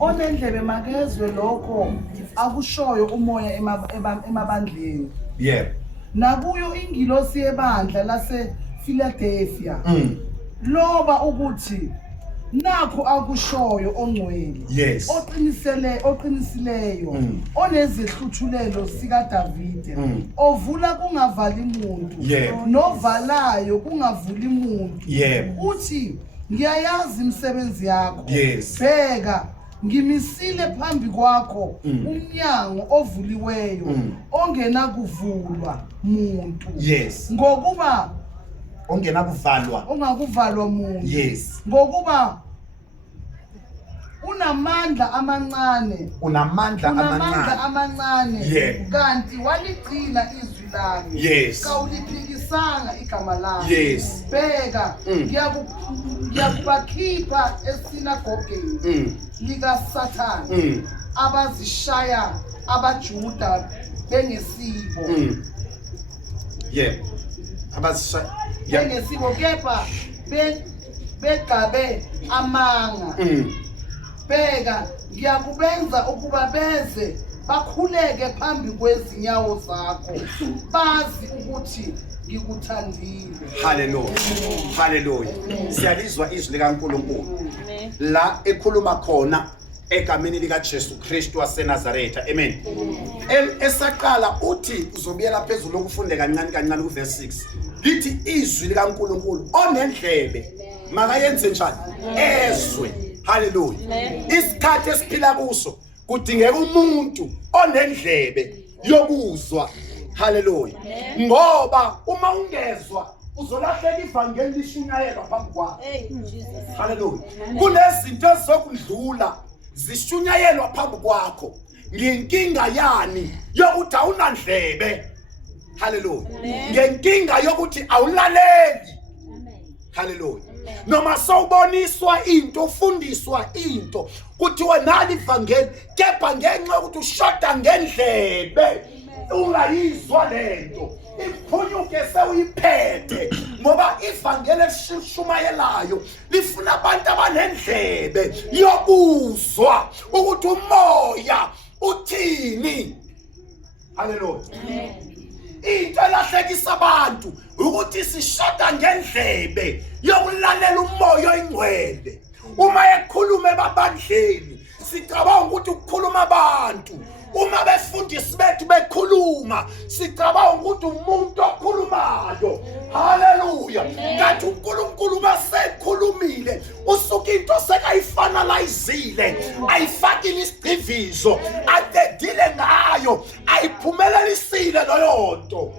onendlebe makezwe lokho akushoyo umoya emabandleni. Yebo. Nakuyo ingilosi yebandla lasePhiladelphia. Loba ukuthi nakho akushoyo ongcwele. Yes. Oqinisileyo. Onezihluthulelo sika Davide. Ovula kungavali umuntu. Novalayo kungavuli umuntu. Yebo. Uthi ngiyayazi imisebenzi yakho. Yes. Bheka ngimisile phambi kwakho umnyango ovuliweyo ongena kuvulwa umuntu. Yes. Ngokuba ongena kuvalwa umuntu. Yes. Ngokuba unamandla amancane. Yeah. Kanti waligcina izwi lami. Yes. Kawuliphikisanga igama lami. Yes. Bheka ngiyakubakhipha esinagogeni lika Sathane abazishaya abaJuda bengesiko. Yeah. Abazishaya bengesiko kepha begabe amanga. Bheka ngiyakubenza ukuba beze bakhuleke phambi kwezinyawo zakho bazi ukuthi ngikuthandile. Hallelujah. Siyalizwa izwi likaNkulunkulu la ekhuluma khona egameni lika Jesu Kristu waseNazaretha. Amen. Esaqala uthi uzobuyela phezulu lokufunde kancane ku verse 6. Lithi izwi likaNkulunkulu onendlebe makayenze njani? Ezwe. Hallelujah. Isikhathi esiphila kuso kudingeka umuntu onendlebe yokuzwa. Hallelujah. Ngoba uma ungezwa uzolahleka ivangeli lishunyayelwa phambi kwakho. Hallelujah. Kunezinto ezokudlula zishunyayelwa phambi kwakho. Nginkinga yani yokuthi awunandlebe. Hallelujah. Ngenkinga yokuthi awulaleli. Hallelujah. Noma sawuboniswa into ufundiswa into kuthiwa nali ivangeli kepha ngenxa yokuthi ushoda ngendlebe ungayizwa lento imphunyuke sewuyiphethe ngoba ivangeli elishumayelayo lifuna abantu abanendlebe yokuzwa ukuthi umoya uthini. Hallelujah. Into elahlekisa abantu ukuthi sishoda ngendlebe yokulalela umoya oyingcwele. Uma ekhuluma ebabandleni sicabanga ukuthi ukukhuluma abantu. Uma befundisi bethu bekhuluma sicabanga ukuthi umuntu okhulumayo. Hallelujah. Kanti uNkulunkulu masekhulumile usuka into sekayifanalizile ayifakile isigcivizo adedile ngayo ayiphumelelisile leyo nto.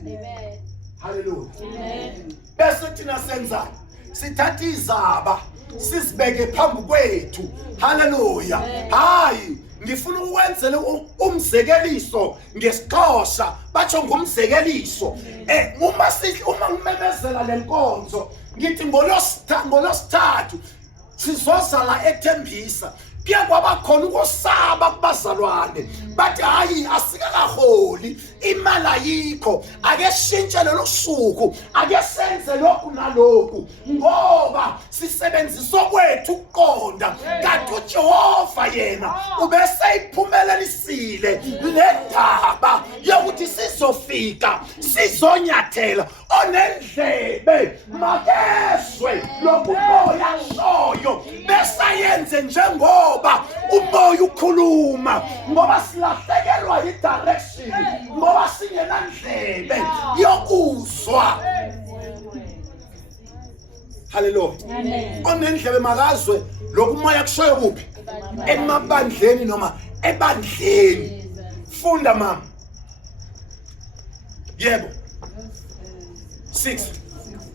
Amen. Hallelujah. Amen. Bese thina senza sithatha izaba sisibeke phambi kwethu. Hallelujah. Hayi ngifuna ukwenzela umzekeliso ngesixhosa batsho ngumzekeliso. Uma ngimemezela lenkonzo ngithi ngolosithathu sizozala ethembisa kuye kwaba khona ukusaba kubazalwane bathi hayi asikakaholi imali ayikho ake shintshe lelo suku ake senze lokhu nalokhu ngoba sisebenzisa kwethu ukuqonda kanti uJehova yena ubese iphumelelisile lendaba yokuthi sizofika sizonyathela onendlebe makezwe lokumoya shoyo besayenze njengoba umoya ukhuluma ngoba silahlekelwa i-direction ngoba singenandlebe yokuzwa. Hallelujah. Onendlebe makazwe lokumoya kushoyo kuphi emabandleni noma ebandleni. Funda mama. Yebo. 6.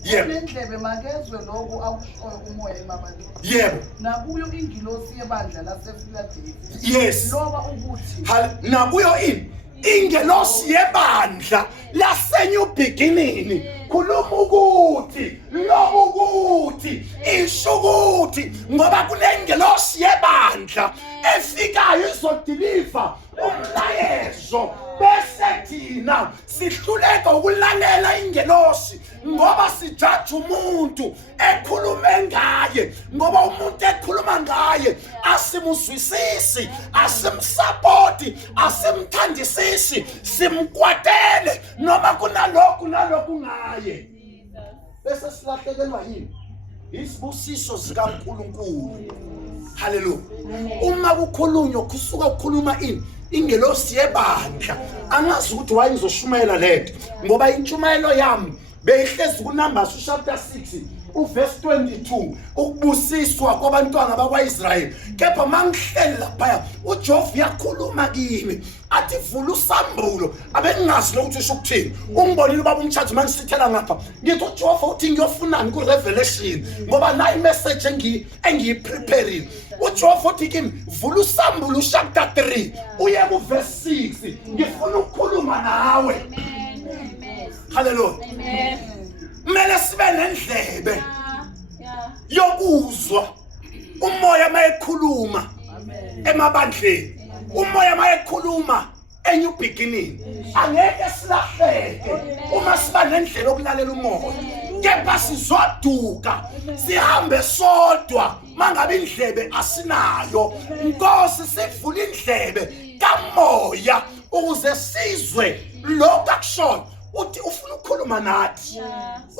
Yebo. Onendlebe makezwe lokho akushoyo umoya emabandleni. Yebo. Nakuyo ingilosi yebandla lasePhiladelphia. Yes. Loba ukuthi nakuyo ingelosi yebandla laseNew Beginning khuluma ukuthi lo ukuthi isho ukuthi ngoba kunengelosi yebandla efikayo izodeliver umlayezo bese thina sihluleka ukulalela ingelosi ngoba sijaji umuntu ekhulume ngaye ngoba umuntu ekhuluma ngaye asimuzwisisi asimsupporti asimthandisisi simkwatele noma kunalokhu ngaye bese silahlekelwa yini isibusiso zikaNkulunkulu. Hallelujah. Uma kukhulunywa kusuka ukukhuluma ini ingelosi yebandla angazi ukuthi wayizoshumayela lento ngoba intshumayelo yami beyihlezi kuNumbers chapter 6 uverse 22 ukubusiswa kwabantwana bakwaIsrayeli. Kepha mangihleli lapha uJehova yakhuluma kimi athi vula usambulo abengazi lokuthi usho ukuthini. Ungibonile baba umthathu mangisithela ngapha ngithi uJehova uthi ngiyofunani kuRevelation ngoba la imessage engiyipreparing. uJehova uthi kimi vula usambulo chapter 3 uye kuverse 6 ngifuna ukukhuluma nawe. Hallelujah. Amen. Mele sibe nendlebe yokuzwa umoya mayekhuluma emabandleni, umoya mayekhuluma eNew Beginning. Angeke silahleke uma siba nendlela yokulalela umoya. Kepha sizoduka sihambe sodwa mangabe indlebe asinayo. Inkosi sivula indlebe kamoya ukuze sizwe lokho akushona. Uthi ufuna ukukhuluma nathi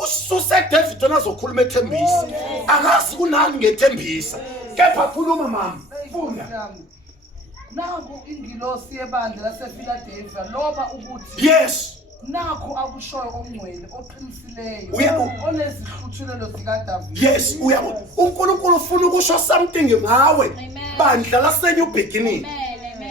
ususe David onazokhuluma ethembisa angazi kunani ngethembisa kepha khuluma mama funa naku ingilosi yebandla lasePhiladelphia loba ukuthi yes nakho akushoyo ongcwele oqinisileyo onezihluthulelo zikaDavid. Yes uNkulunkulu ufuna ukusho something ngawe bandla laseNew Beginning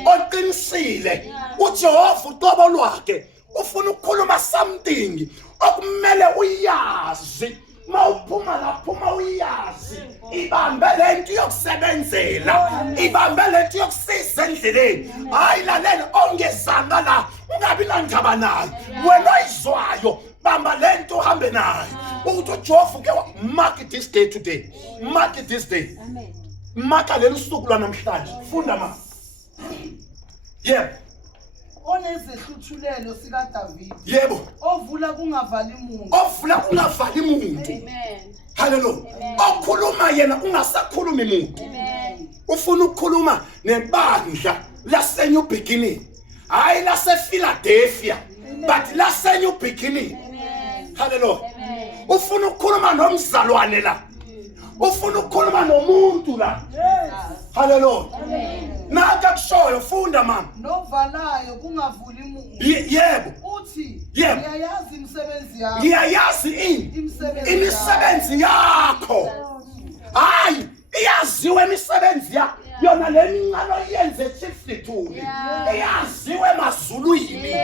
oqinisile uJehova uqobo lwakhe ufuna ukukhuluma something okumele uyazi mawuphuma lapha uyazi ibambe lento yokusebenzela ibambe lento yokusiza endleleni hayi lalela ongezanga la ungabi nandaba nayo wena oyizwayo bamba lento uhambe nayo ukuthi uJehova ke mark this day today mark this day amen marka leli suku lwanamhlanje funda ma yeah onezihluthulelo sikaDavid yebo ovula kungavali umuntu Amen. Hallelujah. Okhuluma yena ungasakhulumi umuntu. Amen. Ufuna ukukhuluma nebandla laseNew Beginning hayi lasePhiladelphia but laseNew Beginning. Hallelujah. Ufuna ukukhuluma nomzalwane la ufuna ukukhuluma nomuntu la. Hallelujah. Naka kushoyo funda mama novalayo kungavuli umuntu. Yebo Uthi ngiyayazi imisebenzi yakho. Ngiyayazi imisebenzi yakho. Hayi iyaziwe imisebenzi yakho yona lemincane oyenze chiefly thuni iyaziwe emazulwini.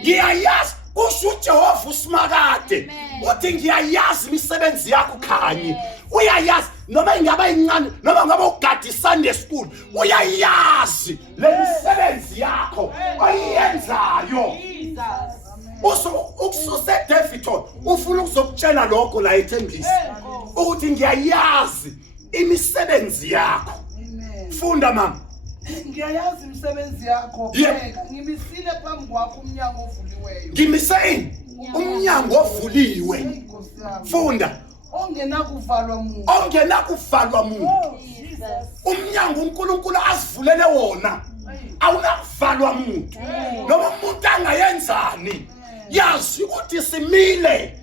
Ngiyayazi kusho uJehova uSimakade uthi ngiyayazi imisebenzi yakho khanye uyayazi noma ingaba incane noma ngaba ugadi Sunday school uyayazi lemisebenzi yakho oyenzayo. Ukususe David ufuna ukuzokutshela lokho la ethembisa ukuthi ngiyayazi imisebenzi yakho. Funda mama ngiyayazi imisebenzi yakho bheka ngimisile phambi kwakho umnyango ovuliweyo. Ngimiseni umnyango ovuliwe. Funda ongenakuvalwa umuntu. Umnyango uNkulunkulu asivulele wona awunakuvalwa umuntu noma umuntu angayenzani yazi ukuthi simile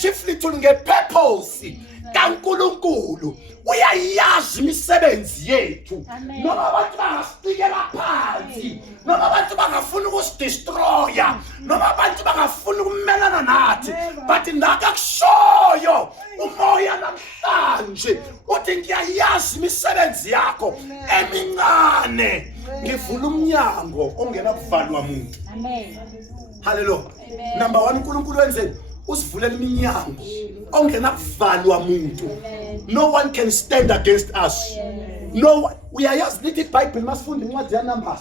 chiefly to ngepurpose kaNkulunkulu uyayazi imisebenzi yethu noma abantu bangasikela phansi noma abantu bangafuna ukusidestroya noma abantu bangafuna ukumelana nathi but ndakakushoyo umoya namhlanje uthi ngiyayazi imisebenzi yakho emincane ngivula umnyango ongena kuvalwa umuntu. Amen. Hallelujah. Number 1 uNkulunkulu wenzeni usivulela iminyango ongena kuvalwa umuntu. No one can stand against us. No uyayazi lithi iBhayibheli masifunda incwadi yaNumbers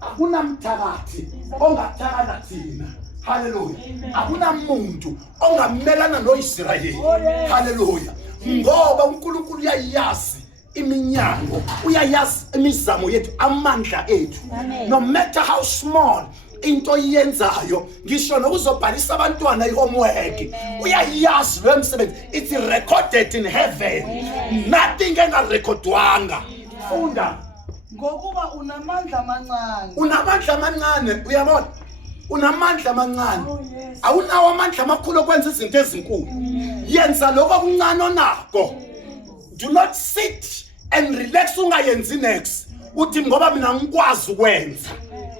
akunamthakathi ongathakala thina. Hallelujah. Akunamuntu ongamelana noIsrayeli. Hallelujah. Ngoba uNkulunkulu uyayazi iminyango uyayazi imizamo yethu amandla ethu no matter how small into iyenzayo ngisho nokuzobhalisa abantwana ihomework uyayazi lo msebenzi it's recorded in heaven nothing engarekhodwanga funda ngokuba unamandla amancane uyabona unamandla amancane awunawo amandla amakhulu okwenza izinto ezinkulu yenza lokho okuncane onakho do not sit and relax ungayenzi next uthi ngoba mina ngikwazi ukwenza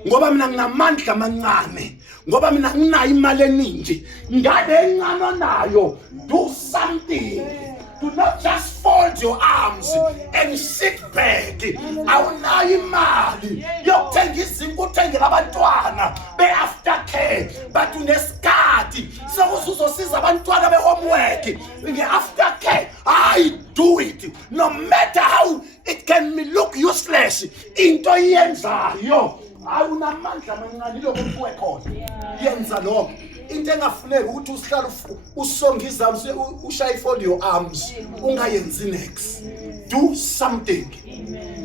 ngoba mina nginamandla amancane ngoba mina nginayo imali eningi ngade encane nayo do something do not just fold your arms and sit back awunayo imali yokuthenga izinto uthengela abantwana be-aftercare but unesikhathi sokuzuzosiza abantwana be-homework nge-aftercare I do it no matter how it can look useless into iyenzayo awunamandla amancane lokho kuwe khona yenza lokho into engafuneki ukuthi usihlala usonga izami ushaye fold your arms ungayenzi next do something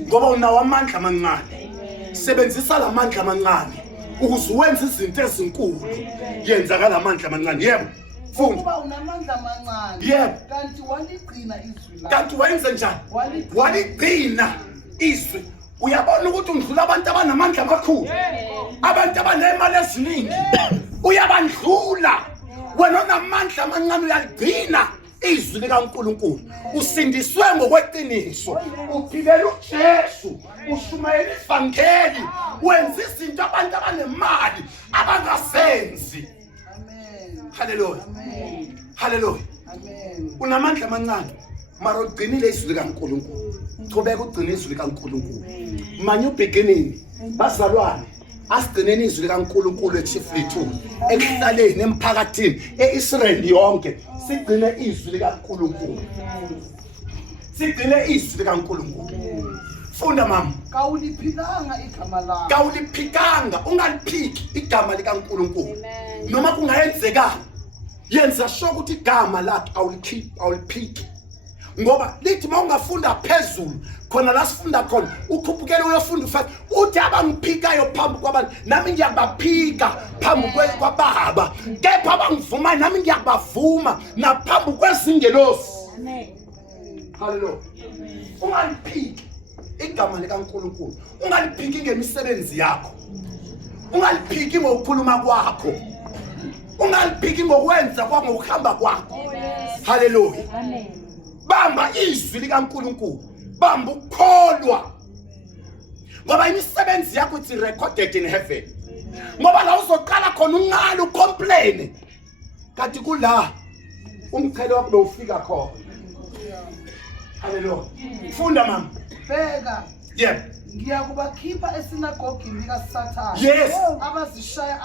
ngoba unawo amandla amancane sebenzisa lamandla amancane ukuze wenze izinto ezinkulu yenza kalamandla amancane yebo funda ngoba unamandla amancane yebo kanti waligcina izwi lakho kanti wenze njani waligcina izwi uyabona ukuthi undlula abantu abanamandla amakhulu abantu abanemali eziningi uyabandlula wena onamandla amancane uyaligcina izwi likaNkulunkulu usindiswe ngokweqiniso uphilela uJesu ushumayela ivangeli wenza izinto abantu abanemali abangasenzi amen haleluya amen haleluya amen unamandla amancane mara ugcinile izwi likaNkulunkulu qhubeka ugcina izwi likaNkulunkulu manye beginning bazalwane asigcineni izwi likaNkulunkulu eChiefly 2 ekuhlaleni emphakathini eIsrael yonke sigcine izwi likaNkulunkulu sigcine izwi likaNkulunkulu funda mama kawuliphikanga igama lakho kawuliphikanga ungaliphiki igama likaNkulunkulu noma kungayenzeka yenza sure ukuthi igama lakhe awuliphiki ngoba lithi mawungafunda phezulu khona la sifunda khona ukhuphukele uyofunda ufathi uthi abangiphikayo phambi kwabantu nami ngiyabaphika phambi kwababa kepha abangivuma nami ngiyabavuma naphambi kwezingelosi amen haleluya ungaliphiki igama likaNkulunkulu ungaliphiki ngemisebenzi yakho ungaliphiki ngokukhuluma kwakho ungaliphiki ngokwenza kwakho ngokuhamba kwakho haleluya amen bamba izwi likaNkulunkulu bamba ukukholwa ngoba imisebenzi yakho ithi recorded in heaven ngoba la uzoqala khona ungalo ucomplain kanti kula umqhele wakho bewufika khona haleluya funda mama bheka yebo ngiyakubakhipha esinagogini likaSathane yes abazishaya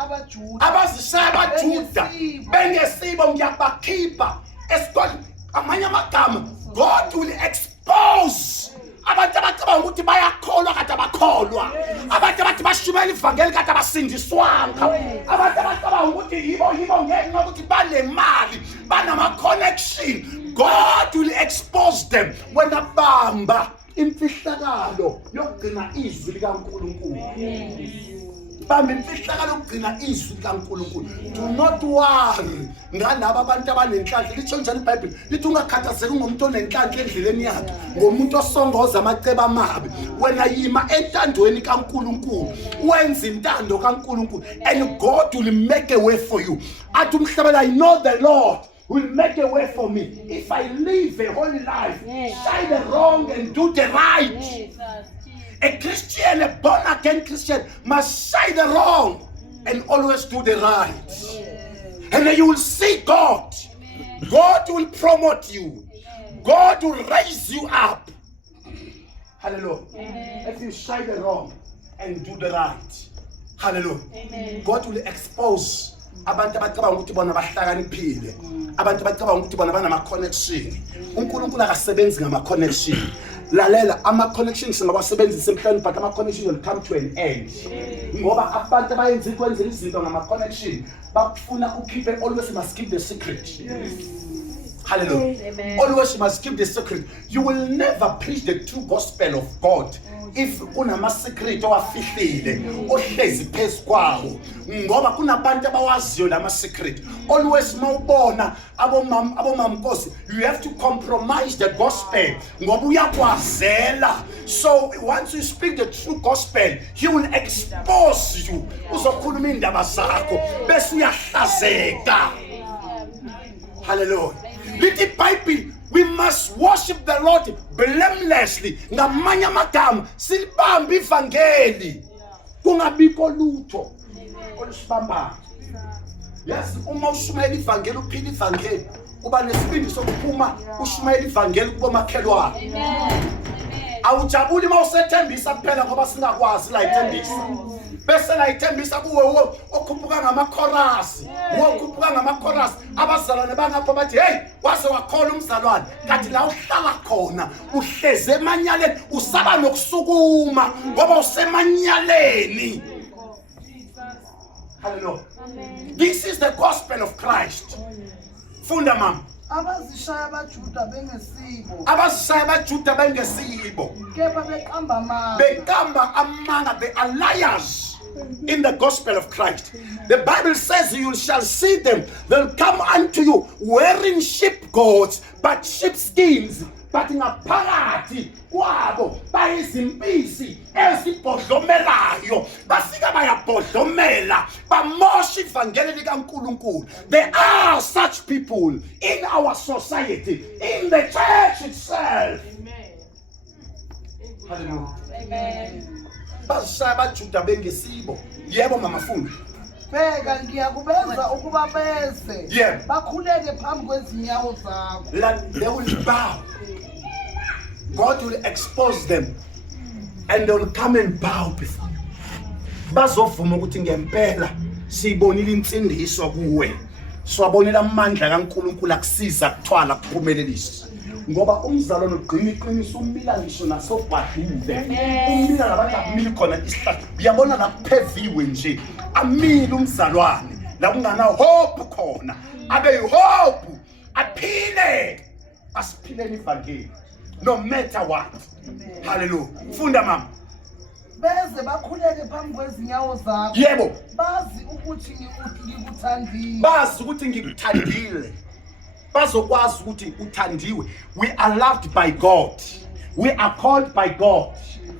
abaJuda bengesibo ngiyabakhipha esigodini amanye amagama God will expose abantu abacabanga ukuthi bayakholwa kade abakholwa abantu abathi bashumela ivangeli kade abasindiswanga abantu abacabanga ukuthi yibo ngenxa yokuthi banemali banama connection God will expose them when abamba imfihlakalo yokugcina izwi likaNkulunkulu bamba imfihlakalo yokugcina izwi likaNkulunkulu do not worry ngalabo abantu abanenhlanhla litho njalo iBhayibheli lithi ungakhathazeki ngomuntu onenhlanhla endleleni yakhe ngomuntu osongoza amaceba amabi wena yima entandweni kaNkulunkulu wenza intando kaNkulunkulu and God will make a way for you athi umhlabela I know the Lord will make a way for me if I live a holy life shy the wrong and do the right. A Christian, a born-again Christian, must shy the wrong and always do the right. And then you will see God. God will promote you. God will raise you up. Hallelujah. If you shy the wrong and do the right. Hallelujah. God will expose abantu abacabanga ukuthi bona bahlakaniphile abantu abacabanga ukuthi bona banama connection uNkulunkulu akasebenzi ngama connection lalela ama connections singawasebenzisa emhlabeni but ama connection will come to an end ngoba abantu abayenza ikwenza izinto ngama connection bafuna ukhiphe always must keep the secret Hallelujah. Amen. Always you must keep the secret. You will never preach the true gospel of God if kunama secret owafihlile ohlezi phezu kwawo, ngoba kunabantu abawaziyo lama secret. Always mawubona abomamkosi, you have to compromise the gospel ngoba uyakwazela. So once you speak the true gospel, he will expose you. Uzokhuluma indaba zakho bese uyahlazeka. Hallelujah. Lithi Bible, we must worship the Lord blamelessly. Ngamanye amagama silibambe ivangeli kungabikho lutho olusibambayo. Yes, uma ushumayela ivangeli uphila ivangeli uba nesibindi sokuphuma ushumayela ivangeli kubomakhelwane. Amen. Awujabuli mawusethembisa kuphela ngoba singakwazi la ithembisa. Bese la ithembisa kuwe okhuphuka ngamakhorasi, wokhuphuka ngamakhorasi abazalwane bangapha bathi hey waze wakhola umzalwane, kanti la uhlala khona uhleze emanyaleni usaba nokusukuma ngoba usemanyaleni. Hallelujah. This is the gospel of Christ. Funda mama. Abazishaya abaJuda bengesibo. Abazishaya abaJuda bengesibo. Kepha beqamba amanga. Beqamba amanga, the liars in the gospel of Christ. The Bible says you shall see them. They'll come unto you wearing sheepcoats, but sheepskins. But ngaphakathi kwabo bayizimpisi ezibhodlomelayo, bafika bayabhodlomela bamosha ivangeli likaNkulunkulu. There are such people in our society, in the church itself. Amen. Hallelujah. Amen. Bazishaya abaJuda bengesibo. Yebo mama Fundi. Bheka ngiyakubenza ukuba bese Yeah. bakhuleke phambi kwezinyawo zakho. They will bow. God will expose them and they will come and bow before you. Bazovuma ukuthi ngempela siyibonile insindiso kuwe. Siwabonela amandla kaNkulunkulu akusiza kuthwala kuphumelelisa. Ngoba umzalwane ugcina iqiniso umila ngisho nasobhadile. Umila labantu abumili khona isihlahla. Uyabona la kupheviwe nje. Amile umzalwane la kungana hope khona. Abe hope aphile. Asiphileni ivangeli. No matter what. Hallelujah. Funda mama. Beze bakhuleke phambi kwezinyawo zakho. Yebo. Bazi ukuthi ngikuthandile. Bazi ukuthi ngikuthandile. Bazokwazi ukuthi uthandiwe. We are loved by God. We are called by God.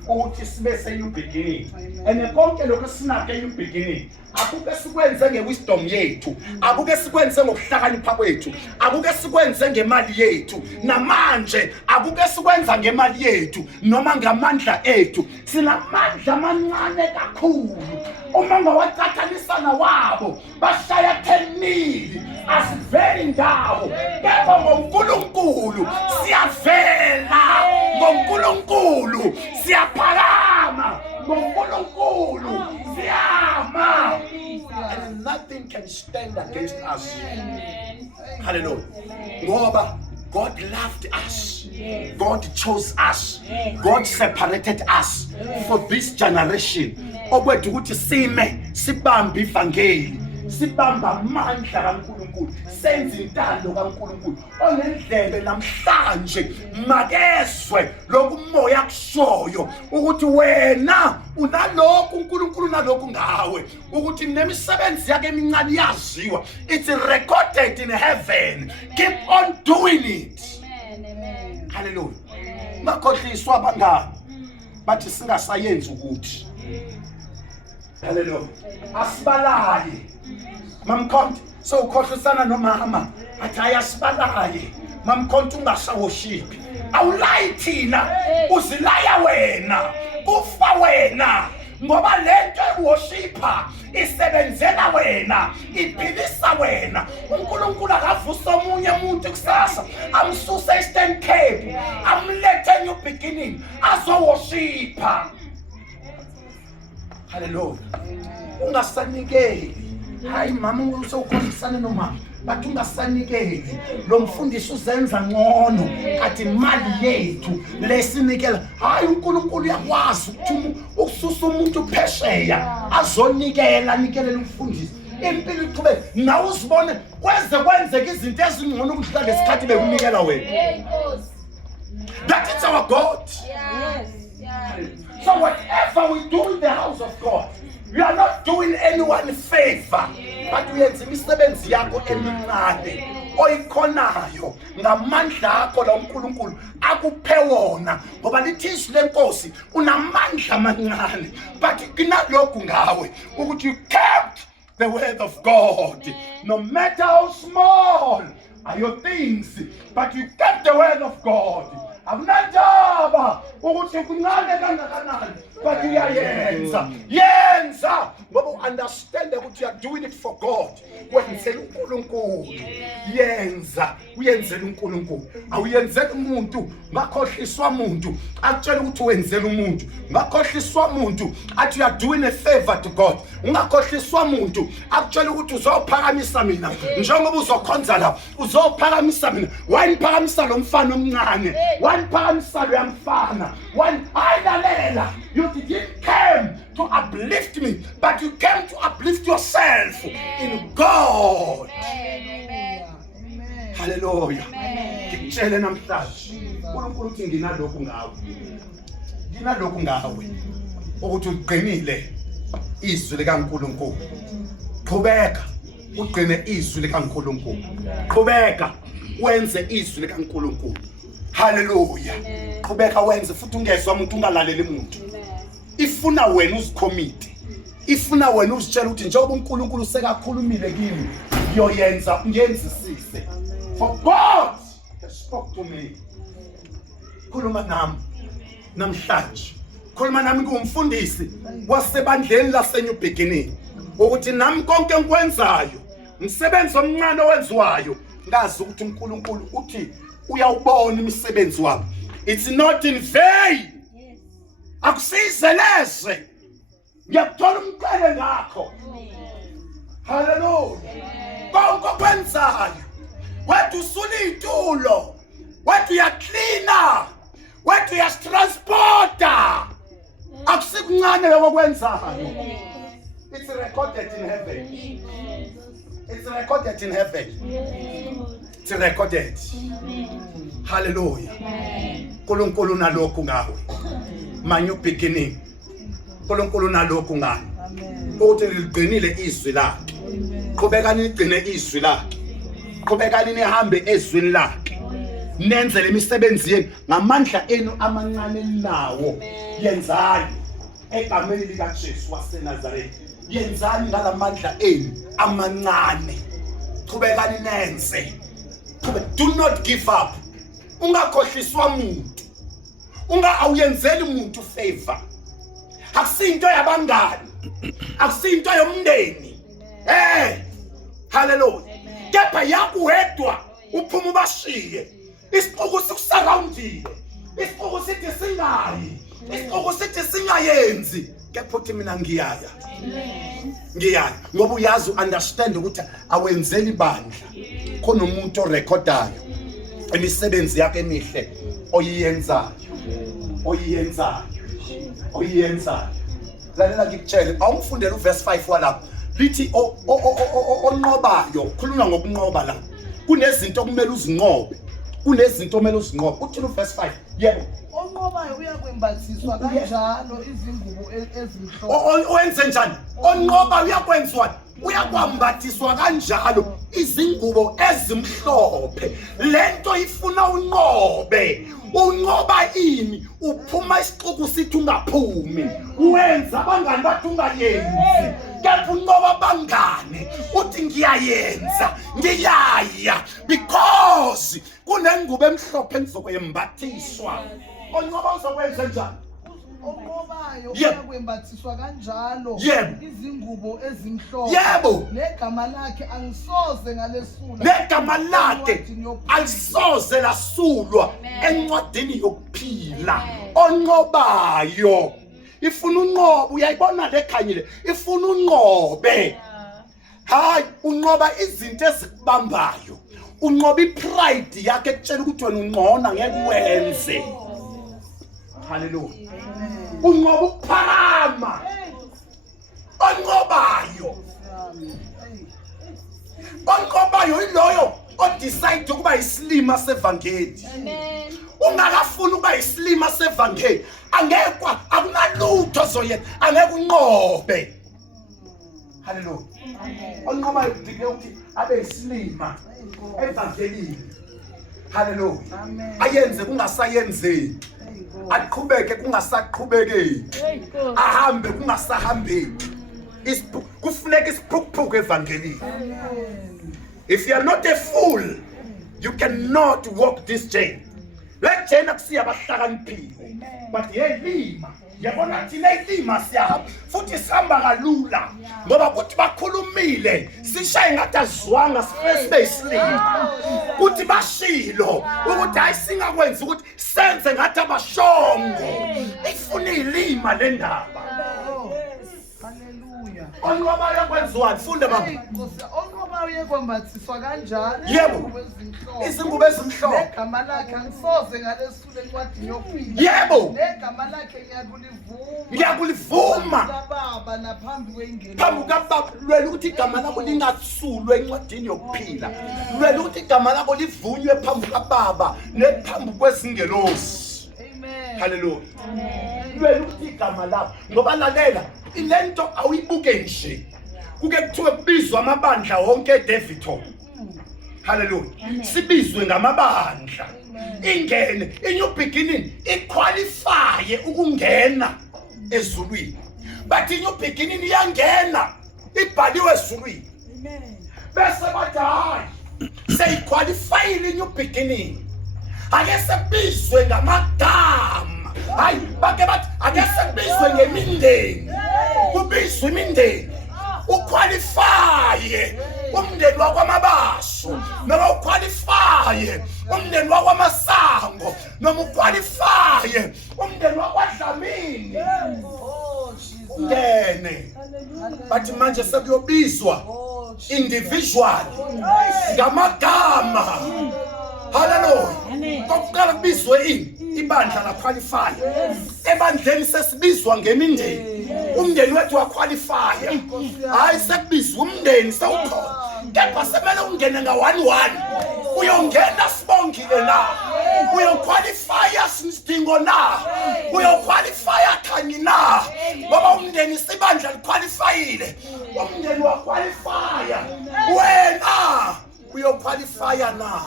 Ukuthi sibe seyubeginning. And konke lokho sinake eyubeginning. Akuke sikwenze ngewisdom yethu, akuke sikwenze ngokuhlakanipha kwethu, akuke sikwenze ngemali yethu, namanje akuke sikwenza ngemali yethu noma ngamandla ethu. Sinamandla amancane kakhulu. Uma ngawacathanisa nawabo bashaya 10 mili asiveli ndawo, kepha ngoNkulunkulu siyavela, ngoNkulunkulu siyaphakama, ngoNkulunkulu siyama. And nothing can stand against us. Hallelujah. Ngoba God loved us. God chose us. God separated us for this generation. Okwethu ukuthi sime sibambe ivangeli, sibamba amandla kaNkulunkulu, senze intando kaNkulunkulu. Onendlebe namhlanje makezwe lokumoya kushoyo ukuthi wena unalokhu uNkulunkulu nalokhu ngawe, ukuthi nemisebenzi yakhe emincane yaziwa. It's recorded in heaven. Keep on doing it. Amen. Hallelujah. Ngakhohliswa abangani bathi singasayenzi ukuthi. Hallelujah. Asibalaye. Mamkhonto so ukhohlisana nomama athi ayasibalaye. Mamkhonto ungasawoshipi. Awulayi thina, uzilaya wena, ufa wena. Ngoba lento eworshipha isebenzela wena, iphilisa wena. uNkulunkulu akavusa omunye umuntu kusasa amsuse eStern Cape amlethe new beginning azoworshipha. Hallelujah. Ungasanikeli. Hayi mama usokholisana nomama, bathi ungasanikeli. Lo mfundisi uzenza ngcono athi imali yethu lesinikela. Hayi uNkulunkulu yakwazi ukuthi ukususa umuntu phesheya azonikela nikelela umfundisi. impilo iqhubeke nawe uzibone kwenzeka izinto ezingcono ukudlula lesikhathi bekunikela wena. That is our God. So whatever we do in the house of God, we are not doing anyone a favor, but uyenza imisebenzi yakho emincane oyikhonayo ngamandla akho la uNkulunkulu akuphe wona, ngoba lithi izwi lenkosi unamandla amancane, but kunalokhu ngawe ukuthi you kept the word of God. No matter how small are your things, but you kept the word of God. Akunandaba ukuthi kuncane kangakanani, but uyayenza ngoba understand ukuthi you are doing it for God. Wenzela uNkulunkulu, uyenzela uNkulunkulu. Awuyenzeli umuntu ngakhohliswa umuntu akutshela ukuthi wenzela umuntu, ngakhohliswa umuntu athi you are doing a favor to God. Ungakhohliswa umuntu akutshela ukuthi uzophakamisa mina njengoba uzokhonza la, uzophakamisa mina. Wayiphakamisa lo mfana omncane, wayiphakamisa lo yamfana, ayalalela. You didn't come to uplift me, but you came to uplift yourself in God. Hallelujah. Ngitshele namhlanje uNkulunkulu uthi nginalokhu ngawe ukuthi uqinile izwi likaNkulunkulu. Qhubeka ugcine izwi likaNkulunkulu, qhubeka wenze izwi likaNkulunkulu. Hallelujah. Qhubeka wenze futhi ungezwe umuntu, ungalaleli umuntu. Ifuna wena uzicommit, ifuna wena uzitshela ukuthi njengoba uNkulunkulu sekakhulumile kimi ngiyoyenza, ngiyenzisise. For God has spoke to me. Khuluma nami namhlanje, khuluma nami ngumfundisi wasebandleni laseNew Beginning ukuthi nami konke engikwenzayo umsebenzi omncane owenziwayo ngazi ukuthi uNkulunkulu uthi uyawubona imisebenzi wami. It's not in vain. Akusizeleze. Ngiyakuthola umqele ngakho. Hallelujah. Konke okwenzayo, wethu usula itulo, wethu uyacleana, wethu uyastransporta. Akusikuncane lokho okwenzayo. It's recorded in heaven. It's recorded in heaven. It's recorded. Hallelujah. Nkulunkulu nalokhu ngawe. New Beginning. Nkulunkulu nalokhu ngawe. Uthi ligcinile izwi lakhe. Qhubeka nigcine izwi lakhe. Qhubeka nihambe ezwini lakhe. Nenze lemisebenzi yenu ngamandla enu amancane nawo. Yenzani egameni lika Jesu waseNazaretha. Yenzani ngalamandla enu amancane. Qhubeka ninenze. Do not give up. Ungakhohliswa umuntu. Awuyenzeli umuntu favor. Akusinto yabangani. Akusinto yomndeni. Hallelujah. Kepha yakho wedwa uphuma ubashiye. Isiqoqo sikusurroundile. Isiqoqo sithi singayi. Isiqoqo sithi singayenzi. Kepha uthi mina ngiyaya. Ngiyaya ngoba uyazi understand ukuthi awenzeli bandla. Khona umuntu orecordayo imisebenzi yakhe emihle oyiyenzayo. Lalela ngikutshele, awungifundele uverse 5 walapha. Lithi onqobayo, khuluma ngokunqoba la. Kunezinto okumele uzinqobe. Kunezinto okumele uzinqobe. Uthi uverse 5. Yebo. Onqobayo uyakwembathiswa kanjalo izingubo ezimhlophe. Owenze njani? Onqoba uyakwenziwa, uyakwambathiswa kanjalo izingubo ezimhlophe. Lento ifuna unqobe. Unqoba ini? Uphuma isiquku sithi ungaphumi. Wenza abangani bathi ungayenzi. Kepha unqoba abangani uthi ngiyayenza, ngiyaya because kunengubo emhlophe engizokwembathiswa. Onqoba uzokwenza njani? Onqobayo uyakwembathiswa kanjalo izingubo ezimhlophe. Yebo. Negama lakhe angisoze ngalesula. Negama lakhe alisoze lasulwa encwadini yokuphila. Onqobayo ifuna unqobe, uyayibona lekhanyile, ifuna unqobe. Hayi, unqoba izinto ezikubambayo. Unqoba ipride yakhe ekutshela ukuthi wena ungqona ngeke wenze. Hallelujah. Unqoba ukuphakama. Onqobayo onqobayo yiloyo odecide ukuba isilima sevangeli. Amen. Ungakafuni ukuba isilima sevangeli angekwa akunalutho zoyenza angeke unqobe. Hallelujah. Onqobayo udike ukuthi abe isilima evangelini. Hallelujah. Ayenze kungasayenzeki. Aqhubeke kungasaqhubekeki. Ahambe kungasahambeki. Kufuneka isiphukuphuku evangelini. If you are not a fool, you cannot walk this chain. Let chain akusiya abahlakaniphile. But hey lima, yabona thina ilima siyahamba futhi sihamba kalula ngoba kuthi bakhulumile sishaye ngathi azwanga sibe isilima. Kuthi bashilo ukuthi ayisingakwenza ukuthi senze ngathi abashongo. Ifuna ilima le ndaba. Onqobayo kwenziwa funda baba. Onqobayo kwambathiswa kanjani? Yebo. Izingubo ezimhlophe. Negama lakhe angisoze ngalesule encwadini yokuphila. Yebo. Negama lakhe ngiyakulivuma. Baba naphambi kwengelo. Phambi kaBaba lwela ukuthi igama lakho lingasulwe encwadini yokuphila. Lwela ukuthi igama lakho livunywe phambi kaBaba nephambi kwezingelosi. Amen. Hallelujah. Amen. Lwela ukuthi igama lakho ngoba lalela ilento awuyibuke nje. Kuke kuthiwe kubizwa amabandla wonke eDaveyton. Hallelujah. Sibizwe ngamabandla. Ingene iNew Beginning iqualify ukungena ezulwini. But iNew Beginning iyangena ibhaliwe ezulwini. Amen. Bese bathi hayi seyiqualifyile iNew Beginning. Ake sebizwe ngamagama. Hayi bake bathi ake sebizwe ngemindeni. Kubizwe imindeni. Uqualify umndeni wakwamabaso noma uqualify umndeni wakwamasango noma uqualify umndeni wakwaDlamini. Ngene bathi manje sekuyobizwa individual ngamagama. Hallelujah. Kokuqala kubizwe ibandla la qualify. Ebandleni sesibizwa ngemindeni. Umndeni wethu wa qualify. Hayi sekubizwa umndeni sawukhona. Kepha semele ungene nga-1-1. Uyongena sibongile na. Uyoqualify sidingo na. Uyoqualify khanyi na. Ngoba umndeni sibandla liqualifyile. Umndeni wa qualify. Wena uyoqualify na.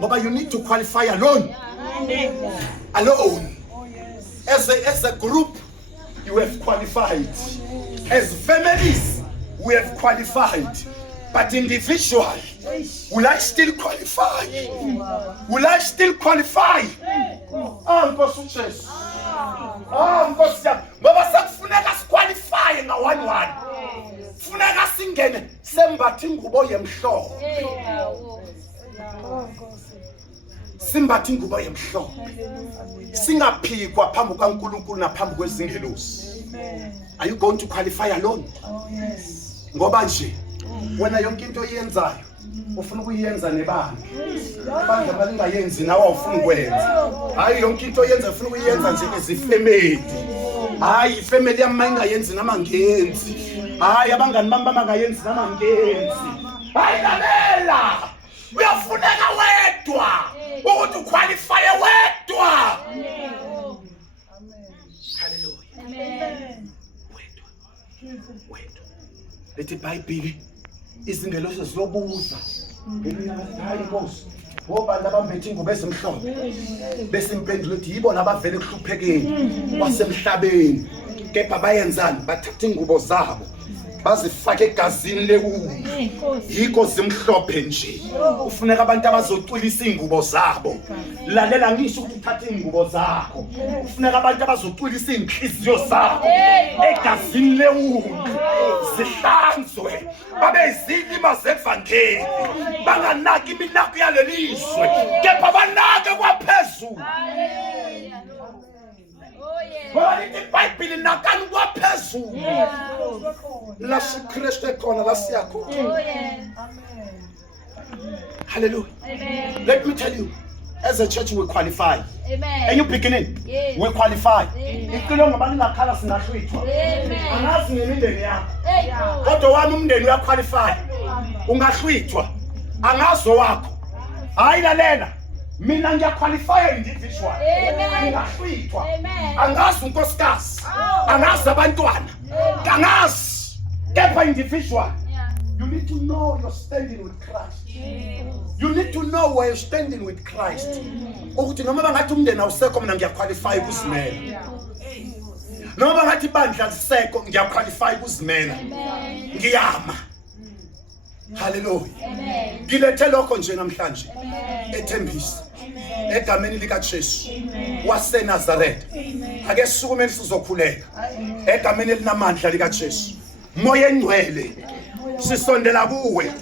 But you need to qualify alone. Alone. As a group, you have qualified. As families, we have qualified. But individual, will I still qualify? Will I still qualify? Baba sakufuneka siqualify nga-1-1. Funeka singene sembathe ingubo yemhlophe. Simbathi ingubo yemhlophe. Singaphikwa phambi kaNkulunkulu naphambi kwezingelosi. Are you going to qualify alone? Oh yes. Ngoba nje wena yonke into oyenzayo ufuna ukuyenza nebandla. Ibandla balingayenzi nawe awufuna ukwenza. Hayi yonke into oyenza ufuna ukuyenza nje ezifamily. Hayi ifamily yami ingayenzi nama ngenzi. Hayi abangani bami bangayenzi nama ngenzi. Hayi lalela. Uyafuneka wedwa ukuthi uqualify wedwa. Amen. Hallelujah. Amen. Wedwa. Lethi iBhayibheli izingelosi zilobuza. Hayi Nkosi. Ngoba labambethe ingubo ezimhlophe. Bese impendulo ethi yibona abavele kuhluphekeni kwasemhlabeni. Kepha bayenzani? Bathatha ingubo zabo. Bazifake egazini lewundlu. Yikho zimhlophe nje. Ufuneka abantu abazocwilisa ingubo zabo. Lalela ngisho ukuthi uthathe ingubo zakho. Ufuneka abantu abazocwilisa inhliziyo zabo egazini lewundlu. Zihlanzwe babe izilima zevangeli. Banganaki iminako yalelizwe. Kepha banake kwaphezulu. Ngoba iBhayibheli nakani kwaphezulu. La siKristu ekhona la siya khona. Hallelujah. Amen. Let me tell you, as a church we qualify. Amen. And you beginning, yes. We qualify. Icilo ngoba lingakhala singahlwithwa. Amen. Angazi ngemindeni yakho. Kodwa wami umndeni uyaqualify. ungahlwithwa angazo wakho hayi lalela mina ngiyaqualify individual ungahlwithwa angazi unkosikazi angazi abantwana angazi kepha individual. You need to know you're standing with Christ. You need to know where you're standing with Christ. Ukuthi noma bangathi umndeni awusekho mina ngiyaqualify ukuzimela. Noma bangathi bandla lisekho ngiyaqualify ukuzimela. Ngiyama. Hallelujah. Ngilethe lokho nje namhlanje. Ethembisa. Egameni lika Jesu waseNazaretha. Ake sukumeni sizokhuleka. Egameni elinamandla lika Jesu. Moya engcwele sisondela kuwe